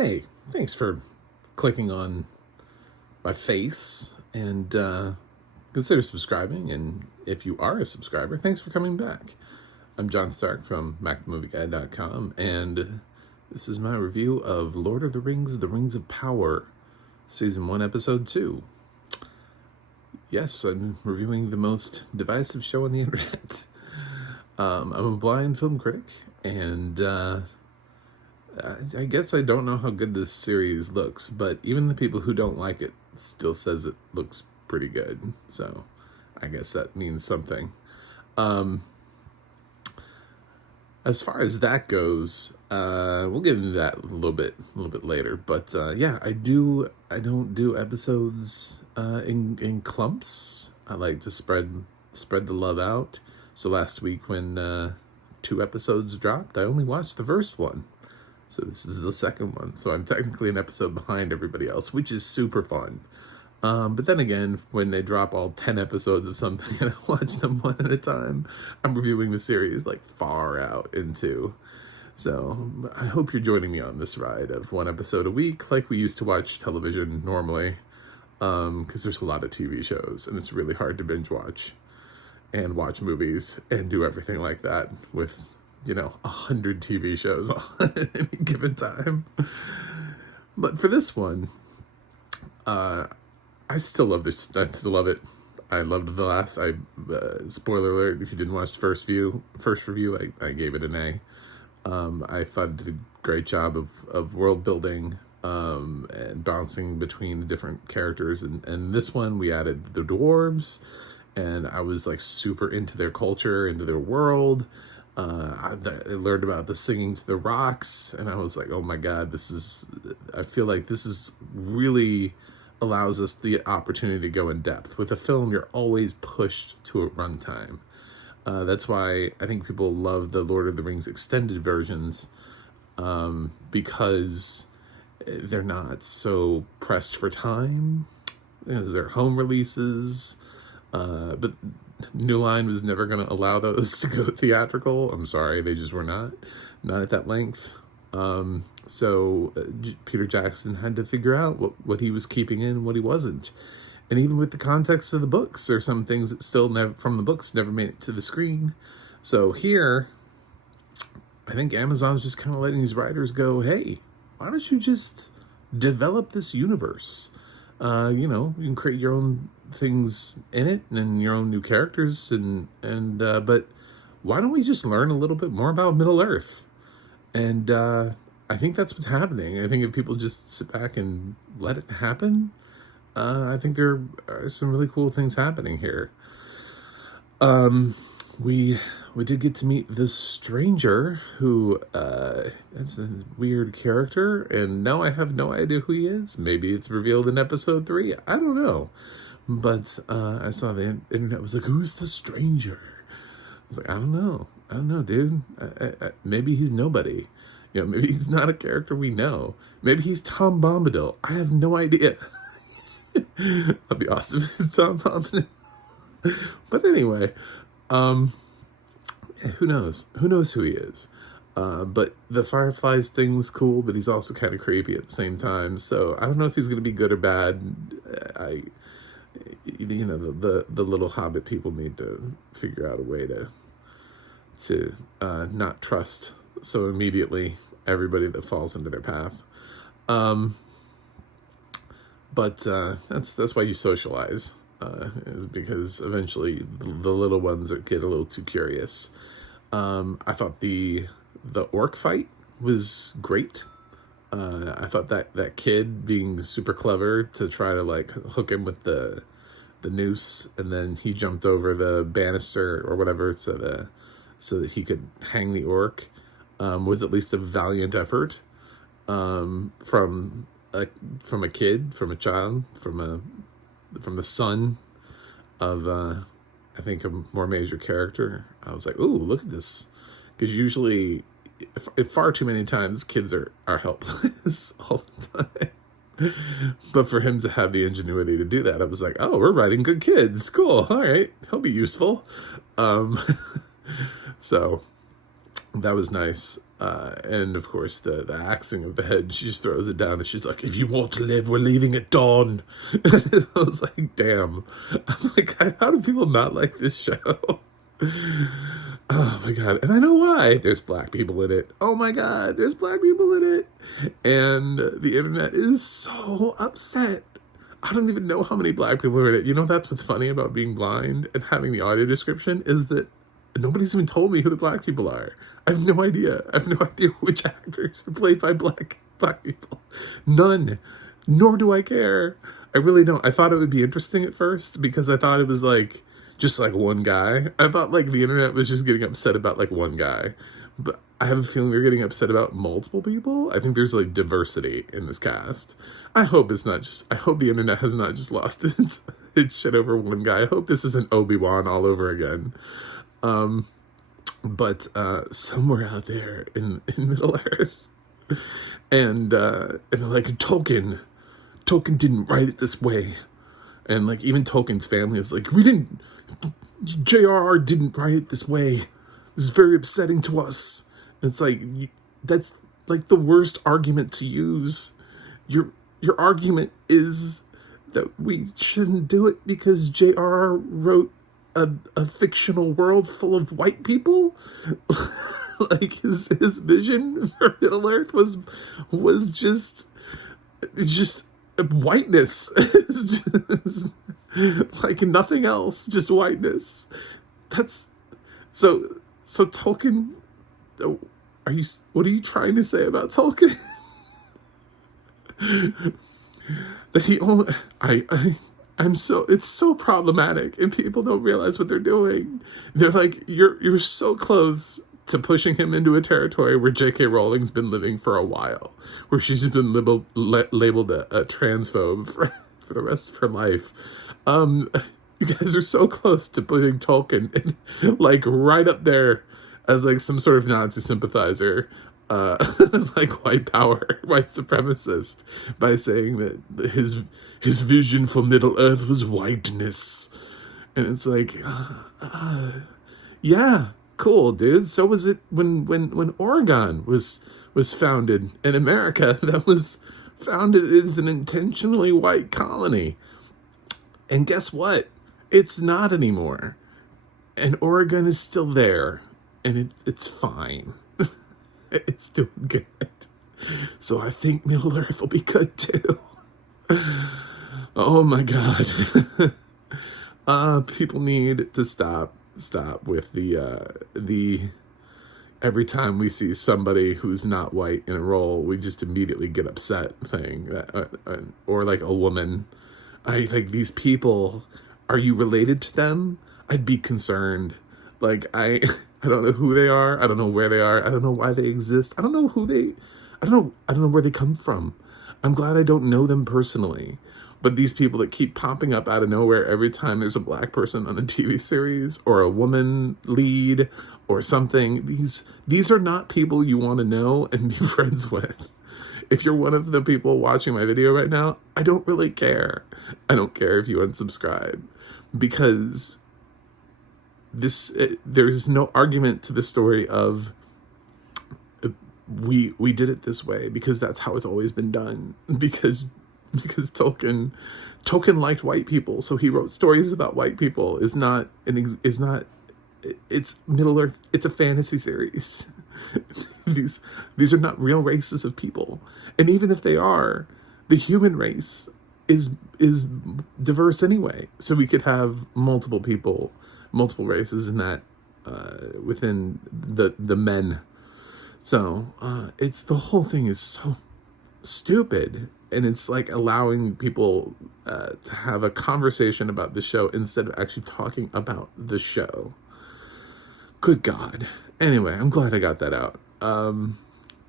Hey, thanks for clicking on my face and consider subscribing. And if you are a subscriber, thanks for coming back. I'm John Stark from movieguy.com, and this is my review of Lord of the Rings, The Rings of Power, Season 1, Episode 2. Yes, I'm reviewing the most divisive show on the internet. I'm a blind film critic, and I guess I don't know how good this series looks, but even the people who don't like it still says it looks pretty good. So I guess that means something. As far as that goes, we'll get into that a little bit later. But yeah, I don't do episodes in clumps. I like to spread the love out. So last week when 2 episodes dropped, I only watched the first one. So this is the second one. So I'm technically an episode behind everybody else, which is super fun. But then again, when they drop all 10 episodes of something and I watch them one at a time, I'm reviewing the series like far out into. So I hope you're joining me on this ride of 1 episode a week, like we used to watch television normally, because there's a lot of TV shows and it's really hard to binge watch and watch movies and do everything like that with 100 TV shows on at any given time. But for this one, I still love this. I still love it. I loved the last. Spoiler alert: if you didn't watch the first review, I gave it an A. I thought it did a great job of world building and bouncing between the different characters. And this one, we added the dwarves, and I was like super into their culture, into their world. I learned about the singing to the rocks, and I was like, oh my god, I feel like this is really allows us the opportunity to go in depth. With a film, you're always pushed to a runtime. That's why I think people love the Lord of the Rings extended versions, because they're not so pressed for time. They're home releases, but New Line was never going to allow those to go theatrical. I'm sorry, they just were not at that length. So Peter Jackson had to figure out what he was keeping in, what he wasn't. And even with the context of the books, there's some things that still from the books never made it to the screen. So here, I think Amazon's just kind of letting these writers go, hey, why don't you just develop this universe? You can create your own things in it and your own new characters but why don't we just learn a little bit more about Middle Earth? And I think that's what's happening. I think if people just sit back and let it happen, I think there are some really cool things happening here. We did get to meet the stranger, who is a weird character, and now I have no idea who he is. Maybe it's revealed in episode 3. I don't know. But I saw the internet was like, who's the stranger? I was like, I don't know, dude. Maybe he's nobody. Maybe he's not a character we know. Maybe he's Tom Bombadil. I have no idea. That'd be awesome if it's Tom Bombadil. But anyway, yeah, who knows? Who knows who he is? But the Fireflies thing was cool, but he's also kind of creepy at the same time. So I don't know if he's going to be good or bad. The little Hobbit people need to figure out a way to not trust so immediately everybody that falls into their path. But that's why you socialize, is because eventually the little ones get a little too curious. I thought the orc fight was great. I thought that kid being super clever to try to like hook him with the noose, and then he jumped over the banister or whatever so that he could hang the orc, was at least a valiant effort from a kid, from a child, from the son of I think a more major character. I was like, ooh, look at this, because usually far too many times kids are helpless all the time. But for him to have the ingenuity to do that, I was like, oh, we're writing good kids. Cool. All right. He'll be useful. So That was nice. And of course, the axing of the head, she just throws it down and she's like, if you want to live, we're leaving at dawn. I was like, damn. I'm like, how do people not like this show? Oh my God. And I know why. There's black people in it. Oh my God, there's black people in it. And the internet is so upset. I don't even know how many black people are in it. You know, that's what's funny about being blind and having the audio description is that nobody's even told me who the black people are. I have no idea. I have no idea which actors are played by black people. None. Nor do I care. I really don't. I thought it would be interesting at first because I thought it was like just like one guy. I thought like the internet was just getting upset about like one guy. But I have a feeling they're getting upset about multiple people. I think there's like diversity in this cast. I hope it's not just, I hope the internet has not just lost its shit over one guy. I hope this isn't Obi-Wan all over again. But somewhere out there in Middle Earth, and they're like, Tolkien didn't write it this way. And like even Tolkien's family is like, J.R.R. didn't write it this way. This is very upsetting to us. And it's like, that's like the worst argument to use. Your argument is that we shouldn't do it because J.R.R. wrote a fictional world full of white people. Like his vision for Middle Earth was just whiteness. It's just like nothing else, just whiteness. That's so Tolkien. What are you trying to say about Tolkien? That he only it's so problematic and people don't realize what they're doing. They're like, you're so close to pushing him into a territory where J.K. Rowling's been living for a while, where she's been labeled a transphobe for the rest of her life. You guys are so close to putting Tolkien in, like right up there as like some sort of Nazi sympathizer, like white power, white supremacist, by saying that his vision for Middle Earth was whiteness. And it's like, yeah, cool, dude. So was it when Oregon was founded in America. That was founded as an intentionally white colony. And guess what? It's not anymore. And Oregon is still there. And it's fine. It's doing good. So I think Middle Earth will be good too. Oh my God. People need to stop with the every time we see somebody who's not white in a role, we just immediately get upset thing. Or like a woman. Like these people, are you related to them? I'd be concerned. Like I don't know who they are. I don't know where they are. I don't know why they exist. I don't know where they come from. I'm glad I don't know them personally. But these people that keep popping up out of nowhere every time there's a black person on a TV series or a woman lead or something, these are not people you want to know and be friends with. If you're one of the people watching my video right now, I don't really care. I don't care if you unsubscribe, because there's no argument to the story of we did it this way because that's how it's always been done, because Tolkien liked white people, so he wrote stories about white people. It's Middle Earth. It's a fantasy series. These are not real races of people, and even if they are, the human race is diverse anyway. So we could have multiple people, multiple races in that within the men. So it's the whole thing is so stupid, and it's like allowing people to have a conversation about the show instead of actually talking about the show. Good God. Anyway, I'm glad I got that out.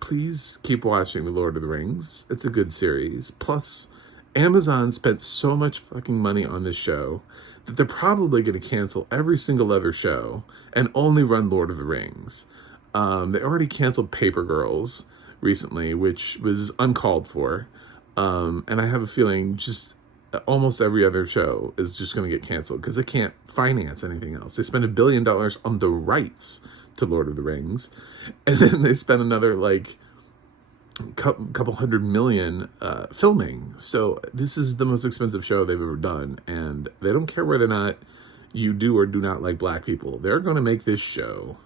Please keep watching The Lord of the Rings. It's a good series. Plus, Amazon spent so much fucking money on this show that they're probably going to cancel every single other show and only run Lord of the Rings. They already canceled Paper Girls recently, which was uncalled for. And I have a feeling just almost every other show is just going to get canceled because they can't finance anything else. They spent $1 billion on the rights to Lord of the Rings, and then they spent another like couple hundred million filming. So this is the most expensive show they've ever done, and they don't care whether or not you do or do not like black people. They're going to make this show.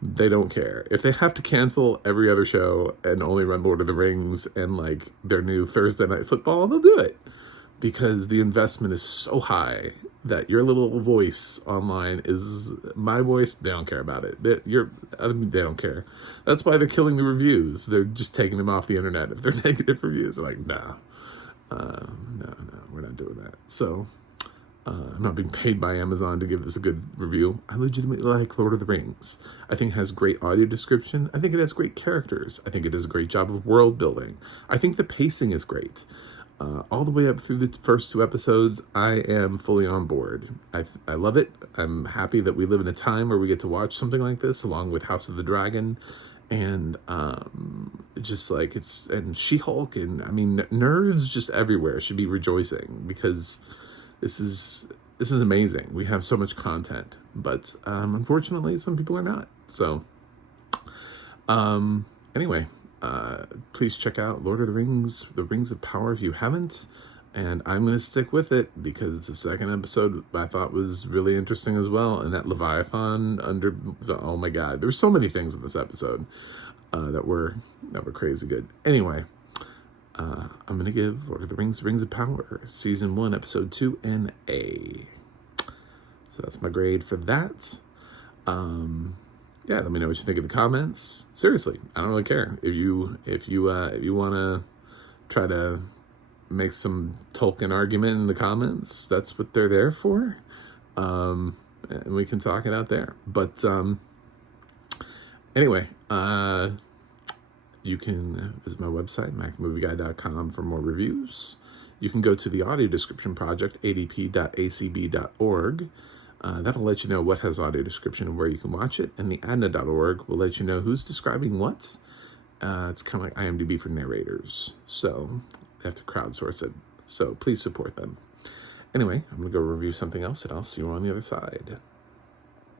They don't care. If they have to cancel every other show and only run Lord of the Rings and like their new Thursday Night Football, they'll do it, because the investment is so high that your little voice online is my voice. They don't care about it. They don't care. That's why they're killing the reviews. They're just taking them off the internet. If they're negative reviews, they're like, no, we're not doing that. So I'm not being paid by Amazon to give this a good review. I legitimately like Lord of the Rings. I think it has great audio description. I think it has great characters. I think it does a great job of world building. I think the pacing is great. All the way up through the first 2 episodes, I am fully on board. I love it. I'm happy that we live in a time where we get to watch something like this, along with House of the Dragon, and just like and She-Hulk, and I mean, nerds just everywhere should be rejoicing, because this is amazing. We have so much content, but unfortunately, some people are not. So, anyway. Please check out Lord of the Rings, The Rings of Power if you haven't, and I'm going to stick with it because it's the second episode I thought was really interesting as well, and that Leviathan oh my god, there's so many things in this episode that were crazy good. Anyway, I'm going to give Lord of the Rings, The Rings of Power, Season 1, Episode 2, an A. So that's my grade for that. Yeah, let me know what you think in the comments. Seriously, I don't really care. If you want to try to make some Tolkien argument in the comments, that's what they're there for. And we can talk it out there. But anyway, you can visit my website, macmovieguy.com, for more reviews. You can go to the audio description project, adp.acb.org. That'll let you know what has audio description and where you can watch it. And the adna.org will let you know who's describing what. It's kind of like IMDb for narrators. So they have to crowdsource it. So please support them. Anyway, I'm going to go review something else, and I'll see you on the other side.